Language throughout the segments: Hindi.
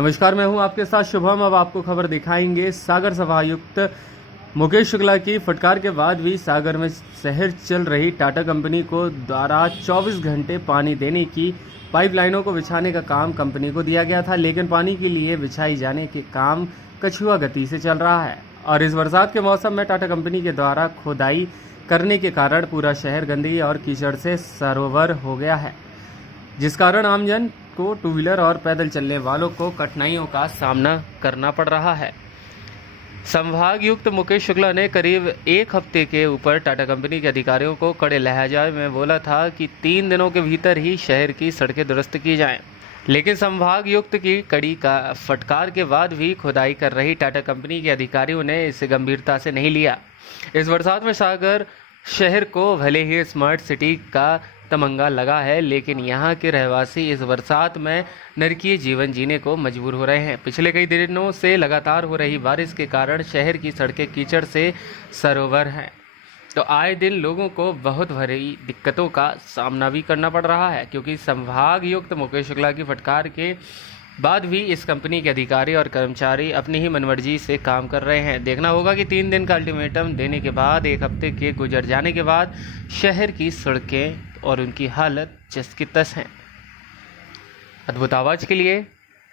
नमस्कार, मैं हूं आपके साथ शुभम। अब आपको खबर दिखाएंगे। सागर सभा आयुक्त मुकेश शुक्ला की फटकार के बाद भी सागर में शहर चल रही टाटा कंपनी को द्वारा 24 घंटे पानी देने की पाइपलाइनों को बिछाने का काम कंपनी को दिया गया था, लेकिन पानी के लिए बिछाई जाने के काम कछुआ गति से चल रहा है और इस बरसात के मौसम में टाटा कंपनी के द्वारा खोदाई करने के कारण पूरा शहर गंदगी और कीचड़ से सरोवर हो गया है, जिस कारण आमजन को टू व्हीलर और पैदल चलने वालों को कठिनाइयों का सामना करना पड़ रहा है। संभागायुक्त मुकेश शुक्ला ने करीब एक हफ्ते के ऊपर टाटा कंपनी के अधिकारियों को कड़े लहजे में बोला था कि 3 दिनों के भीतर ही शहर की सड़कें दुरुस्त की जाएं, लेकिन संभागायुक्त की कड़ी का फटकार के बाद भी खुदाई कर रही टाटा कंपनी के अधिकारियों ने इसे गंभीरता से नहीं लिया। इस बरसात में सागर शहर को भले ही स्मार्ट सिटी का तमंगा लगा है, लेकिन यहाँ के रहवासी इस बरसात में नरकीय जीवन जीने को मजबूर हो रहे हैं। पिछले कई दिनों से लगातार हो रही बारिश के कारण शहर की सड़कें कीचड़ से सरोवर हैं, तो आए दिन लोगों को बहुत भारी दिक्कतों का सामना भी करना पड़ रहा है, क्योंकि संभागायुक्त मुकेश शुक्ला की फटकार के बाद भी इस कंपनी के अधिकारी और कर्मचारी अपनी ही मनमर्जी से काम कर रहे हैं। देखना होगा कि 3 दिन का अल्टीमेटम देने के बाद एक हफ्ते के गुजर जाने के बाद शहर की सड़कें और उनकी हालत जस की तस हैं। अद्भुत आवाज़ के लिए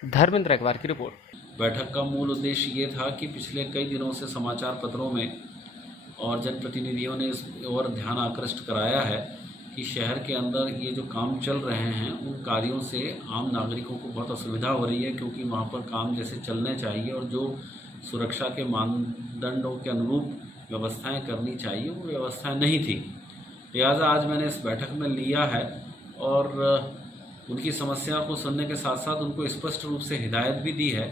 धर्मेंद्र अखबार की रिपोर्ट। बैठक का मूल उद्देश्य ये था कि पिछले कई दिनों से समाचार पत्रों में और जनप्रतिनिधियों ने इस ओर ध्यान आकृष्ट कराया है कि शहर के अंदर ये जो काम चल रहे हैं उन कार्यों से आम नागरिकों को बहुत असुविधा हो रही है, क्योंकि वहाँ पर काम जैसे चलने चाहिए और जो सुरक्षा के मानदंडों के अनुरूप व्यवस्थाएं करनी चाहिए वो व्यवस्थाएं नहीं थी। लिहाजा आज मैंने इस बैठक में लिया है और उनकी समस्या को सुनने के साथ साथ उनको स्पष्ट रूप से हिदायत भी दी है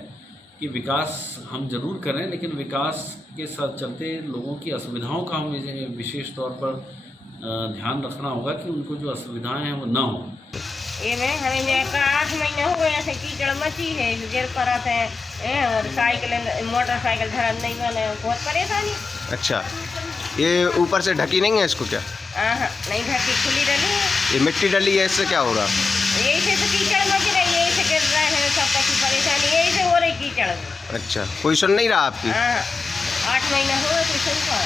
कि विकास हम जरूर करें, लेकिन विकास के साथ चलते लोगों की असुविधाओं का हमें विशेष तौर पर ध्यान रखना होगा कि उनको जो असुविधाएं हैं वो ना हो। ये में हमें 8 महीने हो गए ऐसे कीचड़ मची है, गिर पड़ते हैं और साइकिल मोटरसाइकिल धरन नहीं बने, बहुत परेशानी। अच्छा, ये ऊपर से ढकी नहीं है इसको क्या? नहीं ढकी, खुली डली है। ये मिट्टी डली है, इससे क्या हो रहा? यही से तो कीचड़ मच रही है, यही से गिर रहे हैं सब की परेशानी, यही से हो रही कीचड़। अच्छा, कोई सुन नहीं रहा आपकी? 8 महीने हो गए, कोई सुन पा